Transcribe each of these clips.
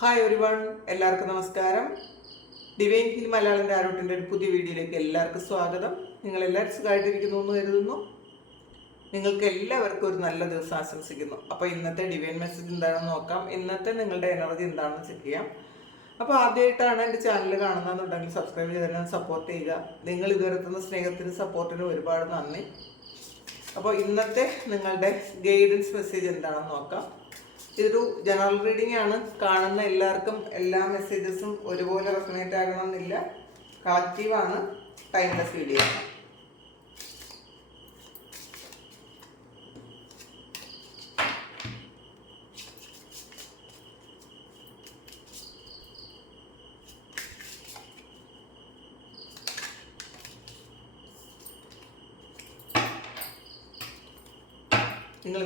Hi ഒരു one എല്ലാവർക്കും നമസ്കാരം. ഡിവൈൻ ഹിൽ മലയാളം ആരോട്ടിന്റെ ഒരു പുതിയ വീഡിയോയിലേക്ക് എല്ലാവർക്കും സ്വാഗതം. നിങ്ങൾ എല്ലാവരും സുഖമായിട്ടിരിക്കുന്നു എന്ന് കരുതുന്നു. നിങ്ങൾക്ക് എല്ലാവർക്കും ഒരു നല്ല ദിവസം ആശംസിക്കുന്നു. അപ്പോൾ ഇന്നത്തെ ഡിവൈൻ മെസ്സേജ് എന്താണെന്ന് നോക്കാം. ഇന്നത്തെ നിങ്ങളുടെ എനർജി എന്താണെന്ന് ചെക്ക് ചെയ്യാം. അപ്പോൾ ആദ്യമായിട്ടാണ് എന്റെ ചാനൽ കാണുന്നതെന്നുണ്ടെങ്കിൽ സബ്സ്ക്രൈബ് ചെയ്തതിനും സപ്പോർട്ട് ചെയ്യുക. നിങ്ങൾ ഇതുവരെ തന്ന സ്നേഹത്തിനും സപ്പോർട്ടിനും ഒരുപാട് നന്ദി. അപ്പോൾ ഇന്നത്തെ നിങ്ങളുടെ ഗൈഡൻസ് മെസ്സേജ് എന്താണെന്ന് നോക്കാം. ഇതൊരു ജനറൽ റീഡിംഗ് ആണ്. കാണുന്ന എല്ലാവർക്കും എല്ലാ മെസ്സേജസും ഒരുപോലെ റെസണേറ്റ് ആകണമെന്നില്ല. കളക്റ്റീവ് ആണ്. ടൈംലെസ് വീഡിയോ ആണ്.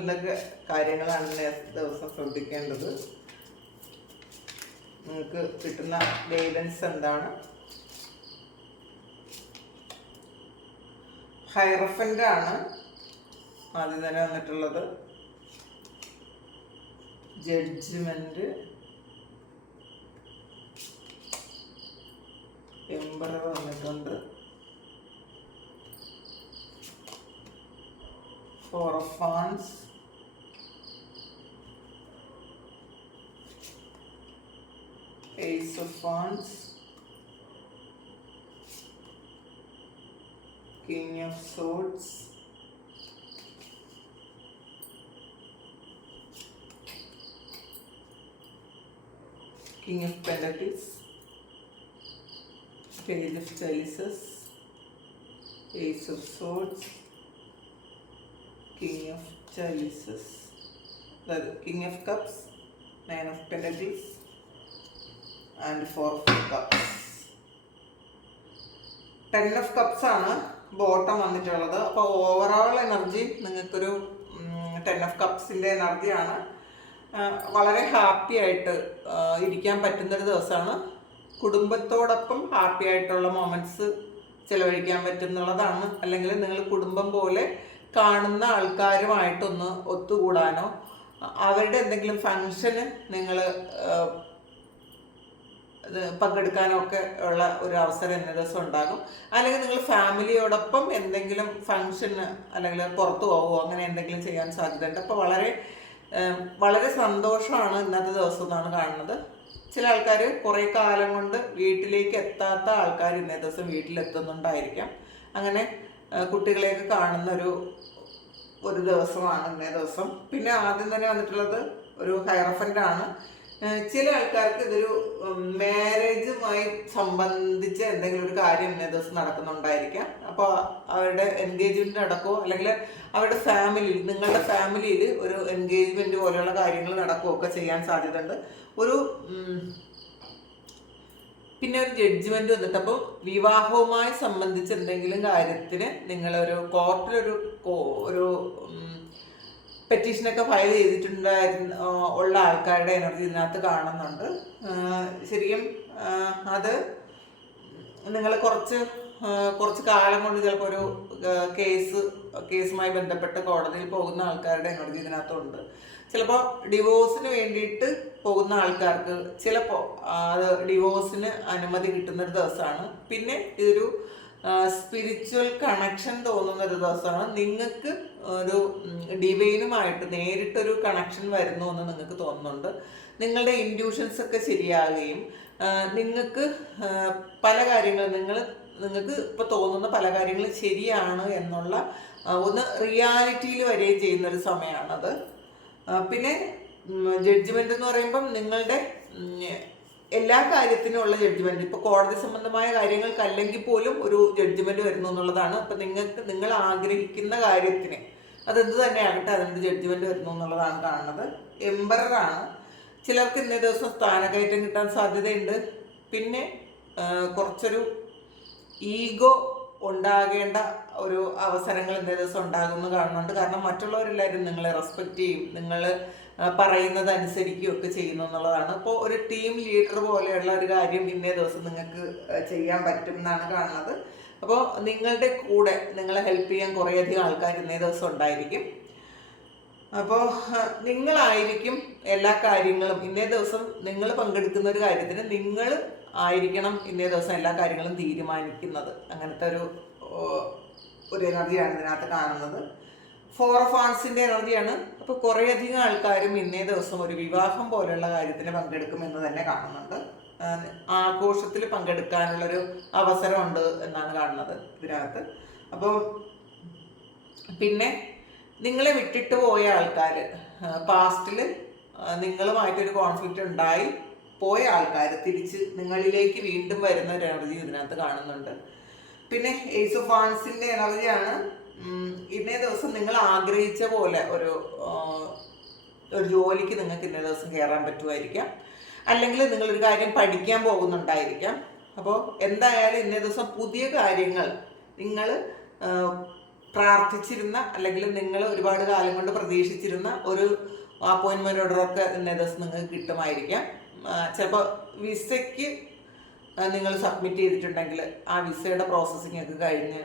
എന്തൊക്കെ കാര്യങ്ങളാണ് നേരത്തെ ദിവസം ശ്രദ്ധിക്കേണ്ടത്. നിങ്ങൾക്ക് കിട്ടുന്ന ഗൈഡൻസ് എന്താണ്? ഹൈറഫന്റ് ആണ് ആദ്യം തന്നെ വന്നിട്ടുള്ളത്. ജഡ്ജ്മെന്റ് എംബറർ വന്നിട്ടുണ്ട്. Four of wands Ace of Wands, King of Swords, King of Pentacles, Page of Chalices, Ace of Swords, King of Chalices, King of Cups, Nine of Pentacles, and four cups. Ten of cups ആണ് bottom വന്നിട്ടുള്ളത്. അപ്പോൾ overall energy നിങ്ങൾക്കൊരു ten of കപ്സിന്റെ എനർജിയാണ് വളരെ happy ആയിട്ട് ഇരിക്കാൻ പറ്റുന്നൊരു ദിവസമാണ്. കുടുംബത്തോടൊപ്പം ഹാപ്പി ആയിട്ടുള്ള മൊമെന്റ്സ് ചിലവഴിക്കാൻ പറ്റുന്നുള്ളതാണ്. അല്ലെങ്കിൽ നിങ്ങൾ കുടുംബം പോലെ കാണുന്ന ആൾക്കാരുമായിട്ടൊന്ന് ഒത്തുകൂടാനോ അവരുടെ എന്തെങ്കിലും ഫങ്ഷന് നിങ്ങൾ പങ്കെടുക്കാനോ ഒക്കെ ഉള്ള ഒരു അവസരം എന്നെ ദിവസം ഉണ്ടാകും. അല്ലെങ്കിൽ നിങ്ങൾ ഫാമിലിയോടൊപ്പം എന്തെങ്കിലും ഫങ്ഷന് അല്ലെങ്കിൽ പുറത്തു പോവുമോ അങ്ങനെ എന്തെങ്കിലും ചെയ്യാൻ സാധ്യതയുണ്ട്. അപ്പോൾ വളരെ വളരെ സന്തോഷമാണ് ഇന്നത്തെ ദിവസം എന്നാണ് കാണുന്നത്. ചില ആൾക്കാർ കുറേ കാലം കൊണ്ട് വീട്ടിലേക്ക് എത്താത്ത ആൾക്കാർ ഇന്നേ ദിവസം വീട്ടിലെത്തുന്നുണ്ടായിരിക്കാം. അങ്ങനെ കുട്ടികളെയൊക്കെ കാണുന്നൊരു ഒരു ദിവസമാണ് ഇന്നേ ദിവസം. പിന്നെ ആദ്യം തന്നെ വന്നിട്ടുള്ളത് ഒരു ആണ് ചില ആൾക്കാർക്ക് ഇതൊരു മാരേജുമായി സംബന്ധിച്ച് എന്തെങ്കിലും ഒരു കാര്യം ഇന്നേ ദിവസം നടക്കുന്നുണ്ടായിരിക്കാം. അപ്പോൾ അവരുടെ എൻഗേജ്മെന്റ് നടക്കുമോ അല്ലെങ്കിൽ അവരുടെ ഫാമിലിയിൽ നിങ്ങളുടെ ഫാമിലിയിൽ ഒരു എൻഗേജ്മെന്റ് പോലെയുള്ള കാര്യങ്ങൾ നടക്കുകയൊക്കെ ചെയ്യാൻ സാധ്യതയുണ്ട്. ഒരു പിന്നെ ഒരു ജഡ്ജ്മെന്റ് വന്നിട്ട് അപ്പോൾ വിവാഹവുമായി സംബന്ധിച്ച് എന്തെങ്കിലും കാര്യത്തിന് നിങ്ങളൊരു കോർട്ടിലൊരു ഒരു പെറ്റീഷനൊക്കെ ഫയൽ ചെയ്തിട്ടുണ്ടായിരുന്ന ഉള്ള ആൾക്കാരുടെ എനർജി ഇതിനകത്ത് കാണുന്നുണ്ട്. ശരിക്കും അത് നിങ്ങൾ കുറച്ച് കുറച്ച് കാലം കൊണ്ട് ചിലപ്പോൾ ഒരു കേസ് കേസുമായി ബന്ധപ്പെട്ട് കോടതിയിൽ പോകുന്ന ആൾക്കാരുടെ എനർജി ഇതിനകത്തുണ്ട്. ചിലപ്പോൾ ഡിവോഴ്സിന് വേണ്ടിയിട്ട് പോകുന്ന ആൾക്കാർക്ക് ചിലപ്പോൾ അത് ഡിവോഴ്സിന് അനുമതി കിട്ടുന്നൊരു ദിവസമാണ്. പിന്നെ ഇതൊരു സ്പിരിച്വൽ കണക്ഷൻ തോന്നുന്ന ഒരു ദിവസമാണ്. നിങ്ങൾക്ക് ഒരു ഡിവൈനുമായിട്ട് നേരിട്ടൊരു കണക്ഷൻ വരുന്നു എന്ന് നിങ്ങൾക്ക് തോന്നുന്നുണ്ട്. നിങ്ങളുടെ ഇൻഡ്യൂഷൻസ് ഒക്കെ ശരിയാകുകയും നിങ്ങൾക്ക് പല കാര്യങ്ങളും നിങ്ങൾ നിങ്ങൾക്ക് ഇപ്പോൾ തോന്നുന്ന പല കാര്യങ്ങളും ശരിയാണ് എന്നുള്ള ഒന്ന് റിയാലിറ്റിയിൽ വരികയും ചെയ്യുന്ന ഒരു സമയമാണത് പിന്നെ ജഡ്ജ്മെന്റ് എന്ന് പറയുമ്പം നിങ്ങളുടെ എല്ലാ കാര്യത്തിനും ഉള്ള ജഡ്ജ്മെന്റ് ഇപ്പൊ കോടതി സംബന്ധമായ കാര്യങ്ങൾക്കല്ലെങ്കിൽ പോലും ഒരു ജഡ്ജ്മെന്റ് വരുന്നു എന്നുള്ളതാണ്. അപ്പൊ നിങ്ങൾക്ക് നിങ്ങൾ ആഗ്രഹിക്കുന്ന കാര്യത്തിന് അതെന്ത് തന്നെ ആകട്ടെ അതിനൊരു ജഡ്ജ്മെന്റ് വരുന്നു എന്നുള്ളതാണ് കാണുന്നത്. എംബററാണ് ചിലർക്ക് ഇന്നേ ദിവസം സ്ഥാനക്കയറ്റം കിട്ടാൻ സാധ്യതയുണ്ട്. പിന്നെ കുറച്ചൊരു ഈഗോ ഉണ്ടാകേണ്ട ഒരു അവസരങ്ങൾ ഇന്നേ ദിവസം ഉണ്ടാകുമെന്ന് കാണുന്നുണ്ട്. കാരണം മറ്റുള്ളവരെല്ലാവരും നിങ്ങളെ റെസ്പെക്റ്റ് ചെയ്യും. നിങ്ങൾ പറയുന്നത് അനുസരിക്കുകയും ഒക്കെ ചെയ്യുന്നു എന്നുള്ളതാണ്. അപ്പോൾ ഒരു ടീം ലീഡർ പോലെയുള്ള ഒരു കാര്യം ഇന്നേ ദിവസം നിങ്ങൾക്ക് ചെയ്യാൻ പറ്റും എന്നാണ് കാണുന്നത്. അപ്പോൾ നിങ്ങളുടെ കൂടെ നിങ്ങളെ ഹെൽപ്പ് ചെയ്യാൻ കുറേയധികം ആൾക്കാർ ഇന്നേ ദിവസം ഉണ്ടായിരിക്കും. അപ്പോൾ നിങ്ങളായിരിക്കും എല്ലാ കാര്യങ്ങളും. ഇന്നേ ദിവസം നിങ്ങൾ പങ്കെടുക്കുന്ന ഒരു കാര്യത്തിന് നിങ്ങൾ ആയിരിക്കണം ഇന്നേ ദിവസം എല്ലാ കാര്യങ്ങളും തീരുമാനിക്കുന്നത്. അങ്ങനത്തെ ഒരു ഒരു എനർജിയാണ് ഇതിനകത്ത് കാണുന്നത്. ഫോർ ഓഫ് ആൺസിന്റെ എനർജിയാണ്. അപ്പോൾ കുറേയധികം ആൾക്കാരും ഇന്നേ ദിവസം ഒരു വിവാഹം പോലെയുള്ള കാര്യത്തിന് പങ്കെടുക്കുമെന്ന് തന്നെ കാണുന്നുണ്ട്. ആഘോഷത്തിൽ പങ്കെടുക്കാനുള്ളൊരു അവസരമുണ്ട് എന്നാണ് കാണുന്നത് ഇതിനകത്ത്. അപ്പോൾ പിന്നെ നിങ്ങളെ വിട്ടിട്ട് പോയ ആൾക്കാർ പാസ്റ്റിൽ നിങ്ങളുമായിട്ടൊരു കോൺഫ്ലിക്റ്റ് ഉണ്ടായി. പോയ ആൾക്കാർ തിരിച്ച് നിങ്ങളിലേക്ക് വീണ്ടും വരുന്ന ഒരു എനർജി ഇതിനകത്ത് കാണുന്നുണ്ട്. പിന്നെ ഏസ് ഓഫ് ആൺസിന്റെ എനർജിയാണ് ഇന്നേ ദിവസം നിങ്ങൾ ആഗ്രഹിച്ച പോലെ ഒരു ഒരു ജോലിക്ക് നിങ്ങൾക്ക് ഇന്നേ ദിവസം കയറാൻ പറ്റുമായിരിക്കാം. അല്ലെങ്കിൽ നിങ്ങളൊരു കാര്യം പഠിക്കാൻ പോകുന്നുണ്ടായിരിക്കാം. അപ്പോൾ എന്തായാലും ഇന്നേ ദിവസം പുതിയ കാര്യങ്ങൾ നിങ്ങൾ പ്രാർത്ഥിച്ചിരുന്ന അല്ലെങ്കിൽ നിങ്ങൾ ഒരുപാട് കാലം കൊണ്ട് പ്രതീക്ഷിച്ചിരുന്ന ഒരു അപ്പോയിൻമെന്റ് ഓർഡറൊക്കെ ഇന്നേ ദിവസം നിങ്ങൾക്ക് കിട്ടുമായിരിക്കാം. ചിലപ്പോൾ വിസയ്ക്ക് നിങ്ങൾ സബ്മിറ്റ് ചെയ്തിട്ടുണ്ടെങ്കിൽ ആ വിസയുടെ പ്രോസസ്സിംഗ് ഒക്കെ കഴിഞ്ഞ്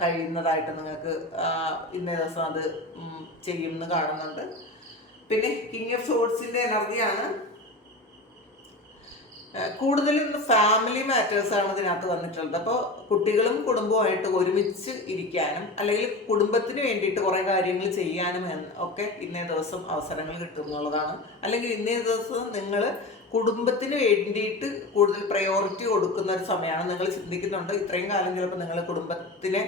കഴിയുന്നതായിട്ട് നിങ്ങൾക്ക് ഇന്നേ ദിവസം അത് ചെയ്യുമെന്ന് കാണുന്നുണ്ട്. പിന്നെ കിങ് ഓഫ് ഫ്രൂട്ട്സിന്റെ എനർജിയാണ് കൂടുതലും ഫാമിലി ആണ് ഇതിനകത്ത് വന്നിട്ടുള്ളത്. അപ്പോൾ കുട്ടികളും കുടുംബവുമായിട്ട് ഒരുമിച്ച് ഇരിക്കാനും അല്ലെങ്കിൽ കുടുംബത്തിന് വേണ്ടിയിട്ട് കുറേ കാര്യങ്ങൾ ചെയ്യാനും ഒക്കെ ഇന്നേ ദിവസം അവസരങ്ങൾ കിട്ടും എന്നുള്ളതാണ്. അല്ലെങ്കിൽ ഇന്നേ ദിവസം നിങ്ങൾ കുടുംബത്തിന് വേണ്ടിയിട്ട് കൂടുതൽ പ്രയോറിറ്റി കൊടുക്കുന്ന ഒരു സമയമാണ്. നിങ്ങൾ ചിന്തിക്കുന്നുണ്ട് ഇത്രയും കാലം ചിലപ്പോൾ നിങ്ങൾ കുടുംബത്തിനെ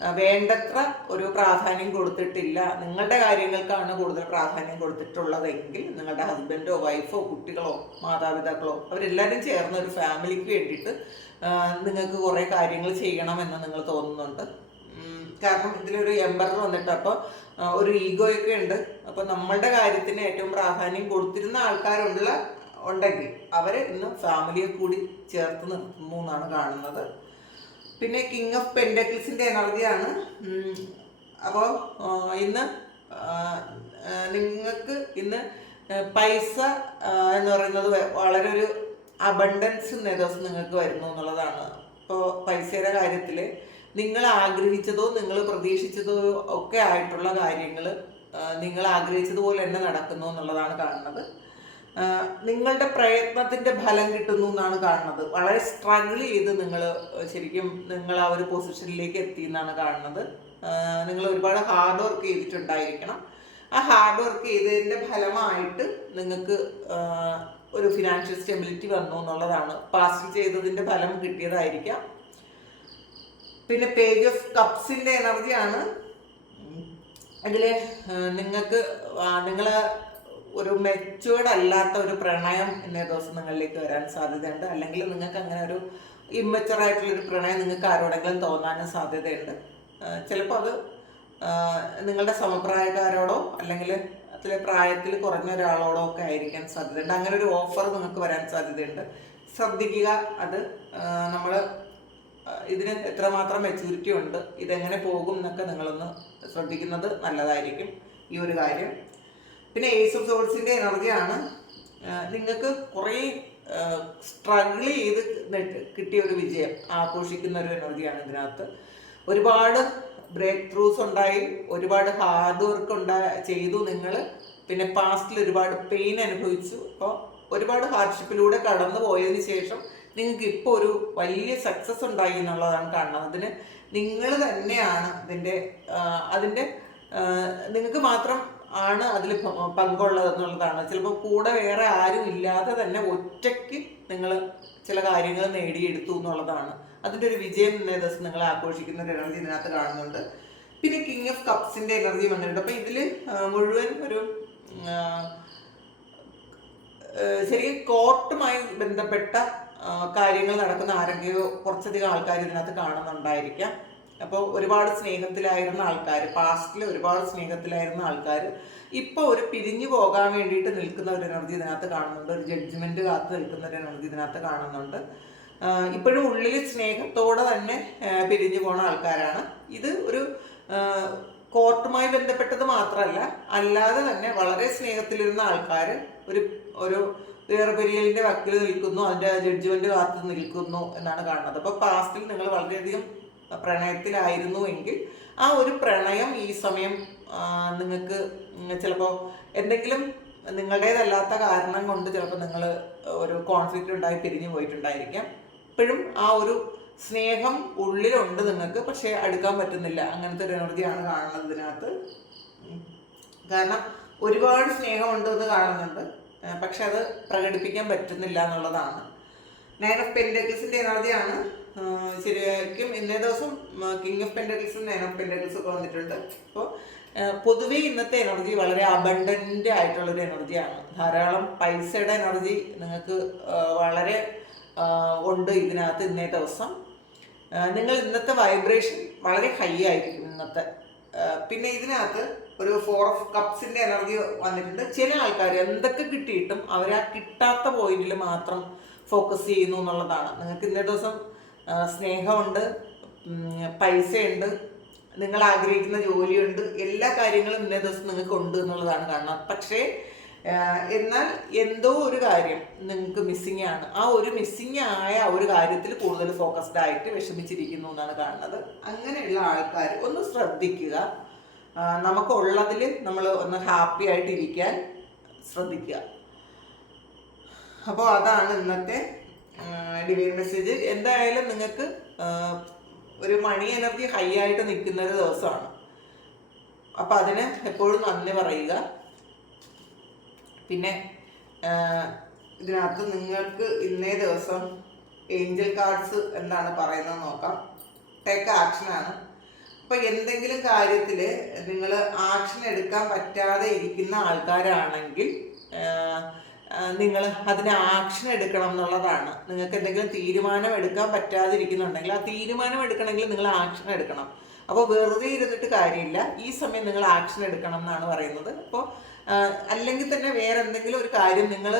വേണ്ടത്ര ഒരു പ്രാധാന്യം കൊടുത്തിട്ടില്ല. നിങ്ങളുടെ കാര്യങ്ങൾക്കാണ് കൂടുതൽ പ്രാധാന്യം കൊടുത്തിട്ടുള്ളതെങ്കിൽ നിങ്ങളുടെ ഹസ്ബൻഡോ വൈഫോ കുട്ടികളോ മാതാപിതാക്കളോ അവരെല്ലാവരും ചേർന്ന ഒരു ഫാമിലിക്ക് വേണ്ടിയിട്ട് നിങ്ങൾക്ക് കുറേ കാര്യങ്ങൾ ചെയ്യണമെന്ന് നിങ്ങൾ തോന്നുന്നുണ്ട്. കാരണം ഇതിലൊരു എംബർ വന്നിട്ട് അപ്പോൾ ഒരു ഈഗോയൊക്കെ ഉണ്ട്. അപ്പോൾ നമ്മളുടെ കാര്യത്തിന് ഏറ്റവും പ്രാധാന്യം കൊടുത്തിരുന്ന ആൾക്കാരുള്ള ഉണ്ടെങ്കിൽ അവരെ ഇന്ന് ഫാമിലിയെ കൂടി ചേർത്ത് നിർത്തുന്നു എന്നാണ് കാണുന്നത്. പിന്നെ കിങ് ഓഫ് പെൻഡക്കിൾസിന്റെ എനർജിയാണ്. അപ്പോൾ ഇന്ന് നിങ്ങൾക്ക് ഇന്ന് പൈസ എന്ന് പറയുന്നത് വളരെ ഒരു അബണ്ടൻസ് എന്ന ദിവസം നിങ്ങൾക്ക് വരുന്നു എന്നുള്ളതാണ്. ഇപ്പോൾ പൈസയുടെ കാര്യത്തിൽ നിങ്ങൾ ആഗ്രഹിച്ചതോ നിങ്ങൾ പ്രതീക്ഷിച്ചതോ ഒക്കെ ആയിട്ടുള്ള കാര്യങ്ങൾ നിങ്ങൾ ആഗ്രഹിച്ചതുപോലെ തന്നെ നടക്കുന്നു എന്നുള്ളതാണ് കാണുന്നത്. നിങ്ങളുടെ പ്രയത്നത്തിന്റെ ഫലം കിട്ടുന്നു എന്നാണ് കാണുന്നത്. വളരെ സ്ട്രഗിൾ ചെയ്ത് നിങ്ങൾ ശരിക്കും നിങ്ങൾ ആ ഒരു പൊസിഷനിലേക്ക് എത്തി എന്നാണ് കാണുന്നത്. നിങ്ങൾ ഒരുപാട് ഹാർഡ് വർക്ക് ചെയ്തിട്ടുണ്ടായിരിക്കണം. ആ ഹാർഡ് വർക്ക് ചെയ്തതിന്റെ ഫലമായിട്ട് നിങ്ങൾക്ക് ഒരു ഫിനാൻഷ്യൽ സ്റ്റെബിലിറ്റി വന്നു എന്നുള്ളതാണ്. പാസ്റ്റ് ചെയ്തതിന്റെ ഫലം കിട്ടിയതായിരിക്കാം. പിന്നെ പേജ് ഓഫ് കപ്സിന്റെ എനർജിയാണ് അതിൽ നിങ്ങൾക്ക് നിങ്ങൾ ഒരു മെച്ചുവേർഡ് അല്ലാത്ത ഒരു പ്രണയം ഇന്നേ ദിവസം നിങ്ങളിലേക്ക് വരാൻ സാധ്യതയുണ്ട്. അല്ലെങ്കിൽ നിങ്ങൾക്ക് അങ്ങനെ ഒരു ഒരു പ്രണയം നിങ്ങൾക്ക് ആരോടെങ്കിലും തോന്നാനും സാധ്യതയുണ്ട്. ചിലപ്പോൾ അത് നിങ്ങളുടെ സമപ്രായക്കാരോടോ അല്ലെങ്കിൽ അതിലെ പ്രായത്തിൽ കുറഞ്ഞ ഒരാളോടോ ഒക്കെ ആയിരിക്കാൻ സാധ്യതയുണ്ട്. അങ്ങനെ ഒരു ഓഫർ നിങ്ങൾക്ക് വരാൻ സാധ്യതയുണ്ട്. ശ്രദ്ധിക്കുക അത് നമ്മൾ ഇതിന് എത്രമാത്രം മെച്യൂരിറ്റി ഉണ്ട് ഇതെങ്ങനെ പോകും എന്നൊക്കെ നിങ്ങളൊന്ന് ശ്രദ്ധിക്കുന്നത് നല്ലതായിരിക്കും. ഈ ഒരു കാര്യം പിന്നെ ഏസ് ഓഫ് സോൾസിന്റെ എനർജിയാണ്. നിങ്ങൾക്ക് കുറേ സ്ട്രഗിൾ ചെയ്ത് കിട്ടിയ ഒരു വിജയം ആഘോഷിക്കുന്ന ഒരു എനർജിയാണ് ഇതിനകത്ത്. ഒരുപാട് ബ്രേക്ക് ത്രൂസ് ഉണ്ടായി ഒരുപാട് ഹാർഡ് വർക്ക് ഉണ്ടാ ചെയ്തു നിങ്ങൾ പിന്നെ പാസ്റ്റിൽ ഒരുപാട് പെയിൻ അനുഭവിച്ചു. അപ്പോൾ ഒരുപാട് ഹാർഡ്ഷിപ്പിലൂടെ കടന്നു പോയതിന് ശേഷം നിങ്ങൾക്ക് ഇപ്പോൾ ഒരു വലിയ സക്സസ് ഉണ്ടായി എന്നുള്ളതാണ് കാണുന്നത്. അതിന് നിങ്ങൾ തന്നെയാണ് ഇതിന്റെ അതിന്റെ നിങ്ങൾക്ക് മാത്രം ആണ് അതിൽ പങ്കുള്ളത് എന്നുള്ളതാണ് ചിലപ്പോൾ കൂടെ വേറെ ആരും ഇല്ലാതെ തന്നെ ഒറ്റയ്ക്ക് നിങ്ങൾ ചില കാര്യങ്ങൾ നേടിയെടുത്തു എന്നുള്ളതാണ്. അതിന്റെ ഒരു വിജയം ദിവസം നിങ്ങൾ ആഘോഷിക്കുന്ന ഒരു എനർജി ഇതിനകത്ത് കാണുന്നുണ്ട്. പിന്നെ കിങ് ഓഫ് കപ്സിന്റെ എനർജി വന്നിട്ടുണ്ട് അപ്പോൾ ഇതിൽ മുഴുവൻ ഒരു ശരിക്കും കോർട്ടുമായി ബന്ധപ്പെട്ട കാര്യങ്ങൾ നടക്കുന്ന ആരെങ്കിലും കുറച്ചധികം ആൾക്കാർ ഇതിനകത്ത് കാണുന്നുണ്ടായിരിക്കാം. അപ്പോൾ ഒരുപാട് സ്നേഹത്തിലായിരുന്ന ആൾക്കാർ പാസ്റ്റിൽ ഒരുപാട് സ്നേഹത്തിലായിരുന്ന ആൾക്കാർ ഇപ്പോൾ ഒരു പിരിഞ്ഞു പോകാൻ വേണ്ടിയിട്ട് നിൽക്കുന്ന ഒരു എനർജി ഇതിനകത്ത് കാണുന്നുണ്ട്. ഒരു ജഡ്ജ്മെന്റ് കാത്ത് നിൽക്കുന്ന ഒരു എനർജി ഇതിനകത്ത് കാണുന്നുണ്ട്. ഇപ്പോഴും ഉള്ളിൽ സ്നേഹത്തോടെ തന്നെ പിരിഞ്ഞു പോണ ആൾക്കാരാണ്. ഇത് ഒരു കോർട്ടുമായി ബന്ധപ്പെട്ടത് മാത്രമല്ല അല്ലാതെ തന്നെ വളരെ സ്നേഹത്തിലിരുന്ന ആൾക്കാർ ഒരു ഒരു വേർപിരിയലിന്റെ വക്കിൽ നിൽക്കുന്നു അതിന്റെ ജഡ്ജ്മെന്റ് കാത്ത് നിൽക്കുന്നു എന്നാണ് കാണുന്നത്. അപ്പോൾ പാസ്റ്റിൽ നിങ്ങൾ വളരെയധികം പ്രണയത്തിലായിരുന്നു എങ്കിൽ ആ ഒരു പ്രണയം ഈ സമയം നിങ്ങൾക്ക് ചിലപ്പോൾ എന്തെങ്കിലും നിങ്ങളുടേതല്ലാത്ത കാരണം കൊണ്ട് ചിലപ്പോൾ നിങ്ങൾ ഒരു കോൺഫ്ലിക്റ്റ് ഉണ്ടായി പിരിഞ്ഞു പോയിട്ടുണ്ടായിരിക്കാം. ഇപ്പോഴും ആ ഒരു സ്നേഹം ഉള്ളിലുണ്ട് നിങ്ങൾക്ക് പക്ഷേ അടുക്കാൻ പറ്റുന്നില്ല. അങ്ങനത്തെ ഒരു എനർജിയാണ് കാണുന്നത് ഇതിനകത്ത്. കാരണം ഒരുപാട് സ്നേഹമുണ്ട് എന്ന് കാണുന്നുണ്ട്. പക്ഷെ അത് പ്രകടിപ്പിക്കാൻ പറ്റുന്നില്ല എന്നുള്ളതാണ്. നയൻ ഓഫ് പെൻഡക്കിൾസിന്റെ എനർജിയാണ് ശരിക്കും ഇന്നേ ദിവസം കിങ് ഓഫ് പെൻഡക്കിൾസും നയൻ ഓഫ് പെൻഡക്കിൾസും ഒക്കെ വന്നിട്ടുണ്ട്. അപ്പോൾ പൊതുവേ ഇന്നത്തെ എനർജി വളരെ അബണ്ടന്റ് ആയിട്ടുള്ളൊരു എനർജിയാണ് ധാരാളം പൈസയുടെ എനർജി നിങ്ങൾക്ക് വളരെ ഉണ്ട് ഇതിനകത്ത് ഇന്നേ ദിവസം. നിങ്ങൾ ഇന്നത്തെ വൈബ്രേഷൻ വളരെ ഹൈ ആയിരിക്കും ഇന്നത്തെ. പിന്നെ ഇതിനകത്ത് ഒരു ഫോർ ഓഫ് കപ്സിന്റെ എനർജി വന്നിട്ടുണ്ട്. ചില ആൾക്കാർ എന്തൊക്കെ കിട്ടിയിട്ടും അവർ ആ കിട്ടാത്ത പോയിന്റിൽ മാത്രം ഫോക്കസ് ചെയ്യുന്നു എന്നുള്ളതാണ്. നിങ്ങൾക്ക് ഇന്നേ ദിവസം സ്നേഹമുണ്ട് പൈസയുണ്ട് നിങ്ങൾ ആഗ്രഹിക്കുന്ന ജോലിയുണ്ട് എല്ലാ കാര്യങ്ങളും ഇന്നേ ദിവസം നിങ്ങൾക്ക് ഉണ്ട് എന്നുള്ളതാണ് കാണുന്നത്. പക്ഷേ എന്നാൽ എന്തോ ഒരു കാര്യം നിങ്ങൾക്ക് മിസ്സിങ് ആണ്. ആ ഒരു മിസ്സിങ് ആയ ഒരു കാര്യത്തിൽ കൂടുതൽ ഫോക്കസ്ഡ് ആയിട്ട് വിഷമിച്ചിരിക്കുന്നു എന്നാണ് കാണുന്നത്. അങ്ങനെയുള്ള ആൾക്കാർ ഒന്ന് ശ്രദ്ധിക്കുക. നമുക്കുള്ളതിൽ നമ്മൾ ഒന്ന് ഹാപ്പി ആയിട്ടിരിക്കാൻ ശ്രദ്ധിക്കുക. അപ്പോൾ അതാണ് ഇന്നത്തെ ഡിവൈൻ മെസ്സേജ് എന്തായാലും നിങ്ങൾക്ക് ഒരു മണി എനർജി ഹൈ ആയിട്ട് നിൽക്കുന്ന ഒരു ദിവസമാണ്. അപ്പോൾ അതിന് എപ്പോഴും നന്ദി പറയുക. പിന്നെ ഇതിനകത്ത് നിങ്ങൾക്ക് ഇന്നേ ദിവസം ഏഞ്ചൽ കാർഡ്സ് എന്താണ് പറയുന്നത് നോക്കാം. ടേക്ക് ആക്ഷനാണ് അപ്പോൾ എന്തെങ്കിലും കാര്യത്തിൽ നിങ്ങൾ ആക്ഷൻ എടുക്കാൻ പറ്റാതെ ഇരിക്കുന്ന ആൾക്കാരാണെങ്കിൽ നിങ്ങൾ അതിന് ആക്ഷൻ എടുക്കണം എന്നുള്ളതാണ്. നിങ്ങൾക്ക് എന്തെങ്കിലും തീരുമാനം എടുക്കാൻ പറ്റാതിരിക്കുന്നുണ്ടെങ്കിൽ ആ തീരുമാനം എടുക്കണമെങ്കിൽ നിങ്ങൾ ആക്ഷൻ എടുക്കണം. അപ്പോൾ വെറുതെ ഇരുന്നിട്ട് കാര്യമില്ല. ഈ സമയം നിങ്ങൾ ആക്ഷൻ എടുക്കണം എന്നാണ് പറയുന്നത്. അപ്പോൾ അല്ലെങ്കിൽ തന്നെ വേറെ എന്തെങ്കിലും ഒരു കാര്യം നിങ്ങൾ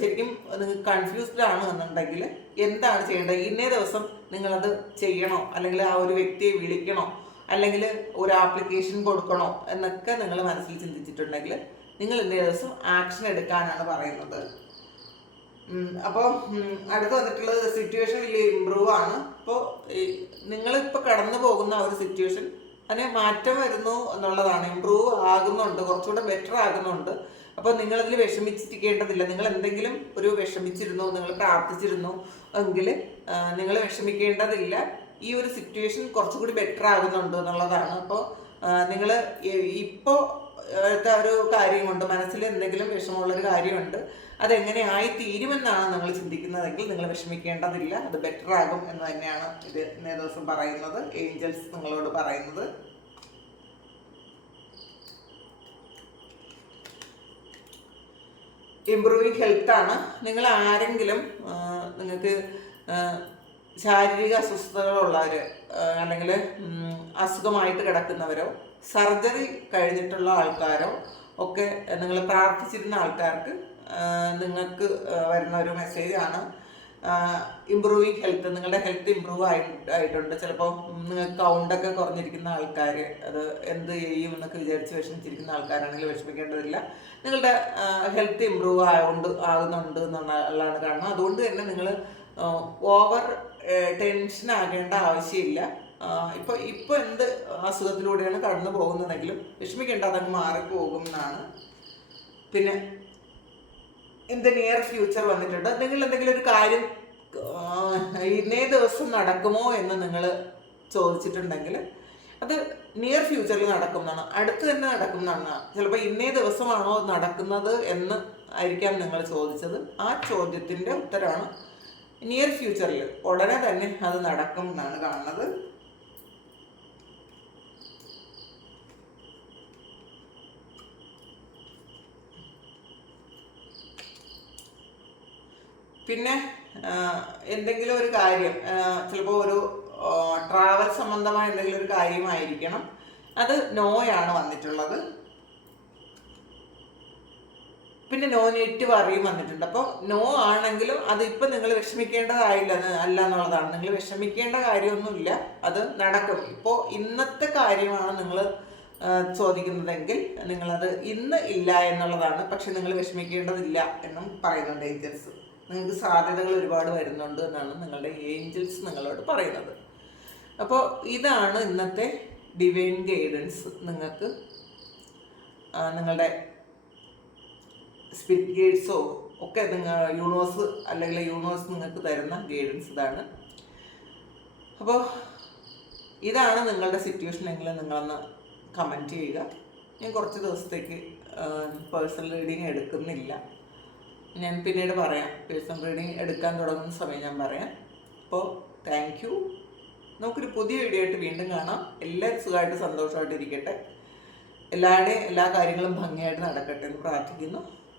ശരിക്കും നിങ്ങൾ കൺഫ്യൂസ്ഡ് ആണ് എന്നുണ്ടെങ്കിൽ എന്താണ് ചെയ്യേണ്ടത്? ഇന്നേ ദിവസം നിങ്ങളത് ചെയ്യണോ? അല്ലെങ്കിൽ ആ ഒരു വ്യക്തിയെ വിളിക്കണോ? അല്ലെങ്കിൽ ഒരു ആപ്ലിക്കേഷൻ കൊടുക്കണോ? എന്നൊക്കെ നിങ്ങൾ മനസ്സിൽ ചിന്തിച്ചിട്ടുണ്ടെങ്കിൽ നിങ്ങൾ ഇന്നേ ദിവസം ആക്ഷൻ എടുക്കാനാണ് പറയുന്നത്. അപ്പോൾ അടുത്ത് വന്നിട്ടുള്ളത് സിറ്റുവേഷൻ വലിയ ഇമ്പ്രൂവ് ആണ്. അപ്പോൾ നിങ്ങളിപ്പോൾ കടന്നു പോകുന്ന ഒരു സിറ്റുവേഷൻ അതിന് മാറ്റം വരുന്നു എന്നുള്ളതാണ്. ഇമ്പ്രൂവ് ആകുന്നുണ്ട് കുറച്ചുകൂടെ ബെറ്റർ ആകുന്നുണ്ട്. അപ്പോൾ നിങ്ങളതിൽ വിഷമിച്ചിരിക്കേണ്ടതില്ല. നിങ്ങൾ എന്തെങ്കിലും ഒരു വിഷമിച്ചിരുന്നു നിങ്ങൾ പ്രാർത്ഥിച്ചിരുന്നു എങ്കിൽ നിങ്ങൾ വിഷമിക്കേണ്ടതില്ല. ഈ ഒരു സിറ്റുവേഷൻ കുറച്ചുകൂടി ബെറ്റർ ആകുന്നുണ്ട് എന്നുള്ളതാണ്. അപ്പോൾ നിങ്ങൾ ഇപ്പോൾ ഒരു കാര്യമുണ്ട്. മനസ്സിൽ എന്തെങ്കിലും വിഷമമുള്ളൊരു കാര്യമുണ്ട്. അതെങ്ങനെ ആയി തീരുമെന്നാണ് നിങ്ങൾ ചിന്തിക്കുന്നതെങ്കിൽ നിങ്ങൾ വിഷമിക്കേണ്ടതില്ല. അത് ബെറ്റർ ആകും എന്ന് തന്നെയാണ് ഇത് ഇന്നേ ദിവസം പറയുന്നത്. ഏഞ്ചൽസ് നിങ്ങളോട് പറയുന്നത്. ഇമ്പ്രൂവിങ് ഹെൽത്താണ് നിങ്ങൾ ആരെങ്കിലും നിങ്ങൾക്ക് ശാരീരിക അസ്വസ്ഥതകളുള്ളവർ അല്ലെങ്കിൽ അസുഖമായിട്ട് കിടക്കുന്നവരോ സർജറി കഴിഞ്ഞിട്ടുള്ള ആൾക്കാരോ ഒക്കെ നിങ്ങൾ പ്രാർത്ഥിച്ചിരുന്ന ആൾക്കാർക്ക് നിങ്ങൾക്ക് വരുന്ന ഒരു മെസ്സേജ് ആണ് ഇമ്പ്രൂവിങ് ഹെൽത്ത് നിങ്ങളുടെ ഹെൽത്ത് ഇമ്പ്രൂവ് ആയി ആയിട്ടുണ്ട്. ചിലപ്പോൾ നിങ്ങൾക്ക് കൗണ്ടൊക്കെ കുറഞ്ഞിരിക്കുന്ന ആൾക്കാർ അത് എന്ത് ചെയ്യും എന്നൊക്കെ വിചാരിച്ച് വിഷമിച്ചിരിക്കുന്ന ആൾക്കാരാണെങ്കിൽ വിഷമിക്കേണ്ടതില്ല. നിങ്ങളുടെ ഹെൽത്ത് ഇമ്പ്രൂവ് ആയതുകൊണ്ട് ആകുന്നുണ്ട് എന്നുള്ളതാണ് കാരണം അതുകൊണ്ട് തന്നെ നിങ്ങൾ ഓവർ ടെൻഷൻ ആകേണ്ട ആവശ്യമില്ല. ഇപ്പോൾ ഇപ്പോൾ എന്ത് അസുഖത്തിലൂടെയാണ് കടന്നു പോകുന്നതെങ്കിലും വിഷമിക്കേണ്ട അതങ്ങ് മാറിപ്പോകും എന്നാണ് പിന്നെ ഇൻ ദ നിയർ ഫ്യൂച്ചർ വന്നിട്ടുണ്ട്. നിങ്ങൾ എന്തെങ്കിലും ഒരു കാര്യം ഇന്നേ ദിവസം നടക്കുമോ എന്ന് നിങ്ങൾ ചോദിച്ചിട്ടുണ്ടെങ്കിൽ അത് നിയർ ഫ്യൂച്ചറിൽ നടക്കുന്നതാണ് അടുത്ത് തന്നെ നടക്കുന്നതാണ് ചിലപ്പോൾ ഇന്നേ ദിവസമാണോ നടക്കുന്നത് എന്ന് ആയിരിക്കാം നിങ്ങൾ ചോദിച്ചത്. ആ ചോദ്യത്തിന്റെ ഉത്തരമാണ് നിയർ ഫ്യൂച്ചറിൽ ഉടനെ തന്നെ അത് നടക്കും എന്നാണ് കാണുന്നത്. പിന്നെ എന്തെങ്കിലും ഒരു കാര്യം ചിലപ്പോൾ ഒരു ട്രാവൽ സംബന്ധമായ എന്തെങ്കിലും ഒരു കാര്യമായിരിക്കണം. അത് നോയാണ് വന്നിട്ടുള്ളത്. പിന്നെ നോ നെഗറ്റീവ് അറിയും വന്നിട്ടുണ്ട്. അപ്പോൾ നോ ആണെങ്കിലും അത് ഇപ്പം നിങ്ങൾ വിഷമിക്കേണ്ടതായില്ല. അല്ല എന്നുള്ളതാണ്. നിങ്ങൾ വിഷമിക്കേണ്ട കാര്യമൊന്നുമില്ല. അത് നടക്കും. ഇപ്പോൾ ഇന്നത്തെ കാര്യമാണ് നിങ്ങൾ ചോദിക്കുന്നതെങ്കിൽ നിങ്ങളത് ഇന്ന് ഇല്ല എന്നുള്ളതാണ്. പക്ഷെ നിങ്ങൾ വിഷമിക്കേണ്ടതില്ല എന്നും പറയുന്നുണ്ട് ഏഞ്ചൽസ് നിങ്ങൾക്ക് സാധ്യതകൾ ഒരുപാട് വരുന്നുണ്ട് എന്നാണ് നിങ്ങളുടെ ഏഞ്ചൽസ് നിങ്ങളോട് പറയുന്നത്. അപ്പോൾ ഇതാണ് ഇന്നത്തെ ഡിവൈൻ ഗൈഡൻസ് നിങ്ങൾക്ക് നിങ്ങളുടെ സ്പിരിറ്റ് ഗൈഡ്സോ ഒക്കെ നിങ്ങൾ യൂണിവേഴ്സ് അല്ലെങ്കിൽ യൂണിവേഴ്സ് നിങ്ങൾക്ക് തരുന്ന ഗൈഡൻസ് ഇതാണ്. അപ്പോൾ ഇതാണ് നിങ്ങളുടെ സിറ്റുവേഷൻ എങ്കിൽ നിങ്ങളൊന്ന് കമന്റ് ചെയ്യുക. ഞാൻ കുറച്ച് ദിവസത്തേക്ക് പേഴ്സണൽ റീഡിങ് എടുക്കുന്നില്ല. ഞാൻ പിന്നീട് പറയാം. പേഴ്സണൽ റീഡിങ് എടുക്കാൻ തുടങ്ങുന്ന സമയം ഞാൻ പറയാം. അപ്പോൾ താങ്ക് യു നമുക്കൊരു പുതിയ വീഡിയോ ആയിട്ട് വീണ്ടും കാണാം. എല്ലാവരും സുഖമായിട്ട് സന്തോഷമായിട്ട് ഇരിക്കട്ടെ എല്ലാവരുടെയും എല്ലാ കാര്യങ്ങളും ഭംഗിയായിട്ട് നടക്കട്ടെ എന്ന് പ്രാർത്ഥിക്കുന്നു.